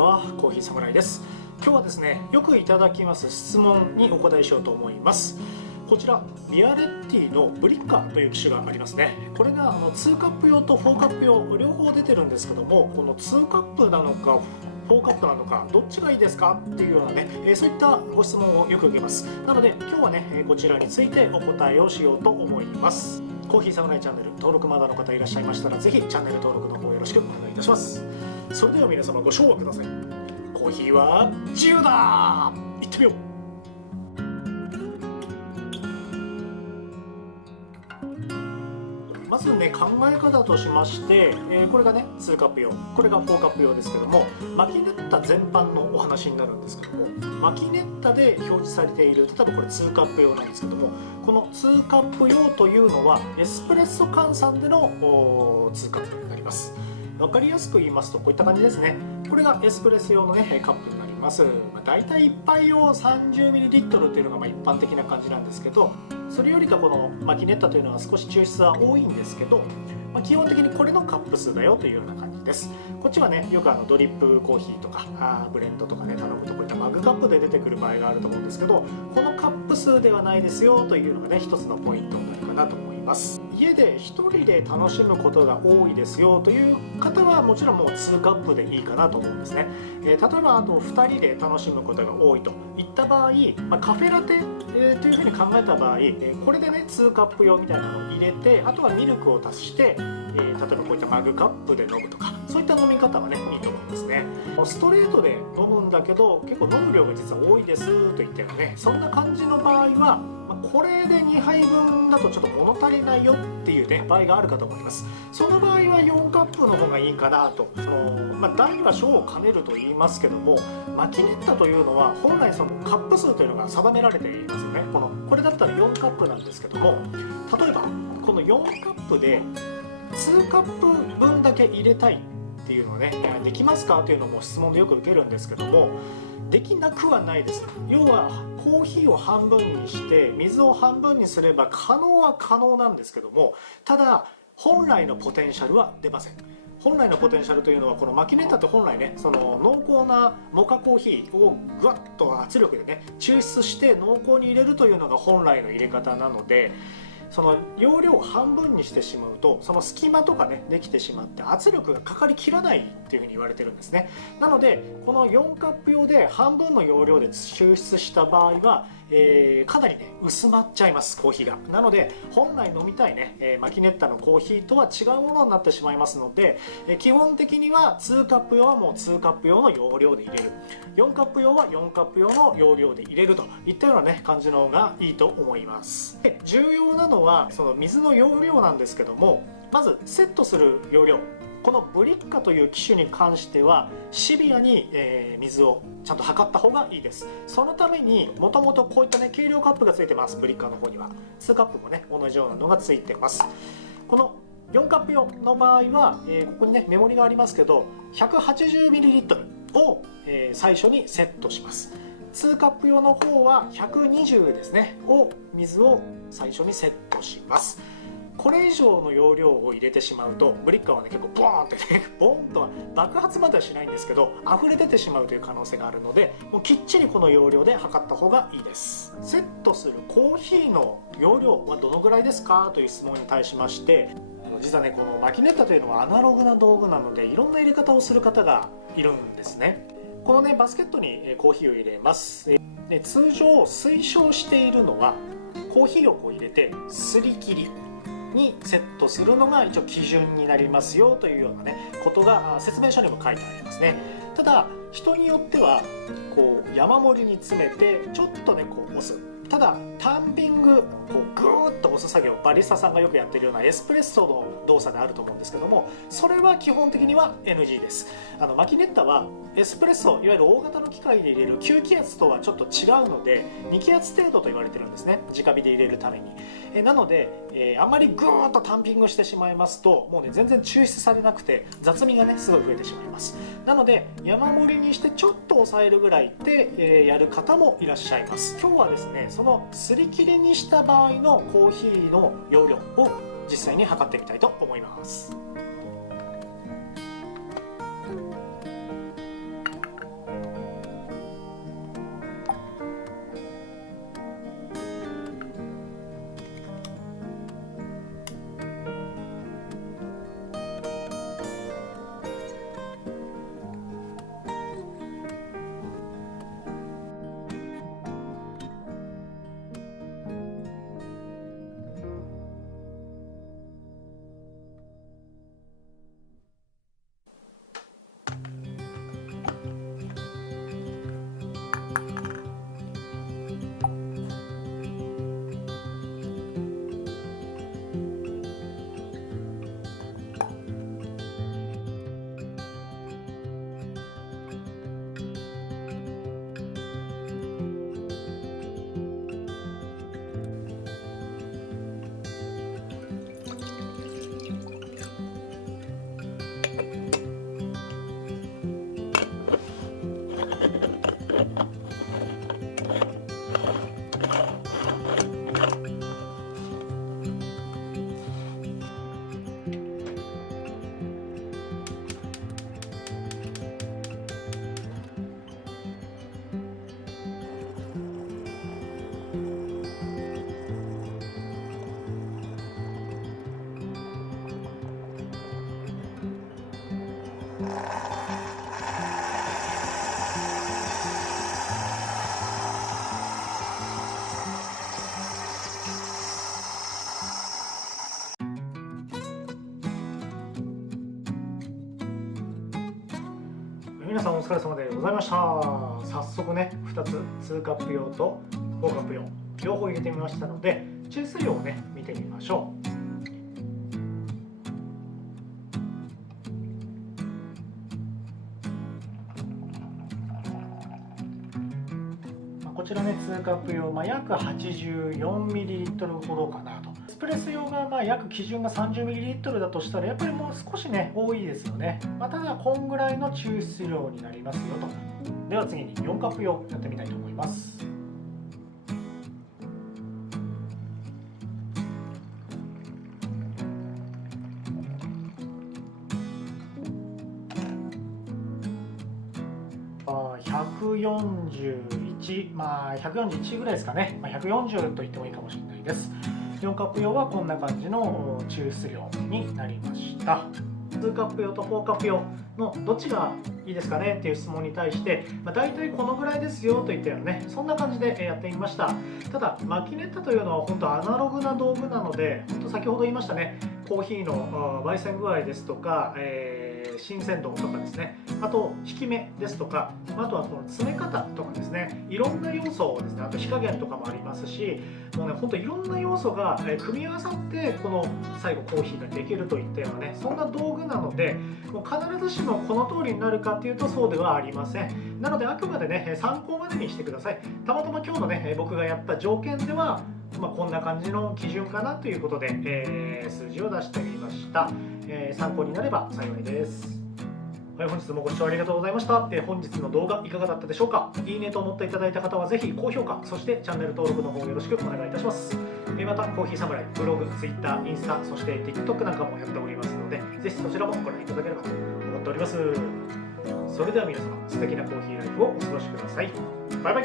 は、コーヒーサムライです。今日はですね、よくいただきます質問にお答えしようと思います。こちらビアレッティのブリッカという機種がありますね。これが2カップ用と4カップ用両方出てるんですけども、この2カップなのか4カップなのかどっちがいいですかっていうようなね、そういったご質問をよく受けます。なので今日はね、こちらについてお答えをしようと思います。コーヒーサムライチャンネル登録まだの方いらっしゃいましたら、ぜひチャンネル登録の方よろしくお願いいたします。それでは皆様ご唱和ください。コーヒーは自由だ。行ってみよう。まずね、考え方としまして、これがね2カップ用、これが4カップ用ですけども、マキネッタ全般のお話になるんですけども、マキネッタで表示されている、例えばこれ2カップ用なんですけども、この2カップ用というのはエスプレッソ換算での2カップになります。分かりやすく言いますとこういった感じですね。これがエスプレッソ用のねカップになります。だいたい1杯用 30ml っていうのが一般的な感じなんですけど、それよりかこのマキネッタというのは少し抽出は多いんですけど、基本的にこれのカップ数だよというような感じです。こっちはね、よくドリップコーヒーとかブレンドとかね頼むとこういったマグカップで出てくる場合があると思うんですけど、このカップ数ではないですよというのがね一つのポイントになるかなと思います。家で1人で楽しむことが多いですよという方はもちろんもう2カップでいいかなと思うんですね。例えばあと2人で楽しむことが多いといった場合、カフェラテ、というふうに考えた場合、これでね2カップ用みたいなのを入れて、あとはミルクを足して、例えばこういったマグカップで飲むとか、そういった飲み方はねいいと思いますね。ストレートで飲むんだけど結構飲む量が実は多いですといったよね、そんな感じの場合はこれで2杯分だとちょっと物足りないよっていうね場合があるかと思います。その場合は4カップの方がいいかなと。大は小を兼ねると言いますけども、マキネッタというのは本来そのカップ数というのが定められていますよね。これだったら4カップなんですけども、例えばこの4カップで2カップ分だけ入れたいっていうのをね、できますかというのも質問でよく受けるんですけども、できなくはないです。要はコーヒーを半分にして水を半分にすれば可能は可能なんですけども、ただ本来のポテンシャルは出ません。本来のポテンシャルというのは、このマキネッタって本来ね、その濃厚なモカコーヒーをぐわっと圧力でね抽出して濃厚に入れるというのが本来の入れ方なので、その容量を半分にしてしまうとその隙間とかねできてしまって圧力がかかりきらないっていうふうに言われてるんですね。なのでこの4カップ用で半分の容量で抽出した場合は、かなりね薄まっちゃいますコーヒーが。なので本来飲みたいね、マキネッタのコーヒーとは違うものになってしまいますので、基本的には2カップ用はもう2カップ用の容量で入れる、4カップ用は4カップ用の容量で入れるといったようなね感じの方がいいと思います。で重要なのはその水の容量なんですけども、まずセットする容量、このブリッカという機種に関してはシビアに、水をちゃんと測った方がいいです。そのためにもともとこういったね計量カップがついてます。ブリッカの方には2カップもね同じようなのがついてます。この4カップ用の場合は、ここにねメモリがありますけど 180ml を、最初にセットします。2カップ用の方は120ですね水を最初にセットします。これ以上の容量を入れてしまうとブリッカはね結構ボーンってねボーンとは爆発まではしないんですけど溢れ出てしまうという可能性があるので、もうきっちりこの容量で測った方がいいです。セットするコーヒーの容量はどのぐらいですかという質問に対しまして、実はねこのマキネッタというのはアナログな道具なのでいろんな入れ方をする方がいるんですね。このねバスケットにコーヒーを入れます。で通常推奨しているのはコーヒーをこう入れてすり切りにセットするのが一応基準になりますよというようなねことが説明書にも書いてありますね。ただ人によってはこう山盛りに詰めてちょっとねこう押す、ただタンビングこうグーッと押す作業、バリスタさんがよくやってるようなエスプレッソの動作であると思うんですけども、それは基本的には NG です。マキネッタはエスプレッソ、いわゆる大型の機械で入れる9気圧とはちょっと違うので2気圧程度と言われてるんですね、直火で入れるために。なので、あまりグーッとタンピングしてしまいますともうね全然抽出されなくて雑味がねすごい増えてしまいます。なので山盛りにしてちょっと抑えるぐらいで、やる方もいらっしゃいます。今日はですねそのすり切りにした場合のコーヒーの容量を実際に測ってみたいと思います。皆さんお疲れ様でございました。早速ね、2つ2カップ用と4カップ用両方入れてみましたので、抽出量をね見てみましょう。こちらね、2カップ用、約 84ml ほどかなと。エスプレッソ用が約基準が 30ml だとしたら、やっぱりもう少しね多いですよね。ただこんぐらいの抽出量になりますよと。では次に4カップ用やってみたいと思います。141、141ぐらいですかね。140と言ってもいいかもしれないです。4カップ用はこんな感じの抽出量になりました。2カップ用と4カップ用のどっちがいいですかねっていう質問に対して、大体このぐらいですよといったよね、そんな感じでやってみました。ただマキネッタというのは本当アナログな道具なので、本当先ほど言いましたね、コーヒーの焙煎具合ですとか、新鮮度とかですね、あと引き目ですとか、あとはこの詰め方とかですね、いろんな要素をですね、あと火加減とかもありますし、もうね、本当いろんな要素が組み合わさってこの最後コーヒーができるといったようなね、そんな道具なので、もう必ずしもこの通りになるかっていうとそうではありません。なのであくまでね、参考までにしてください。たまたま今日のね、僕がやった条件では、こんな感じの基準かなということで、数字を出してみました。参考になれば幸いです。はい、本日もご視聴ありがとうございました。本日の動画いかがだったでしょうか。いいねと思っていただいた方はぜひ高評価、そしてチャンネル登録の方よろしくお願いいたします。またコーヒーサムライ、ブログ、Twitter、インスタ、そして TikTok なんかもやっておりますので、ぜひそちらもご覧いただければと思っております。それでは皆様、素敵なコーヒーライフをお過ごしください。バイバイ。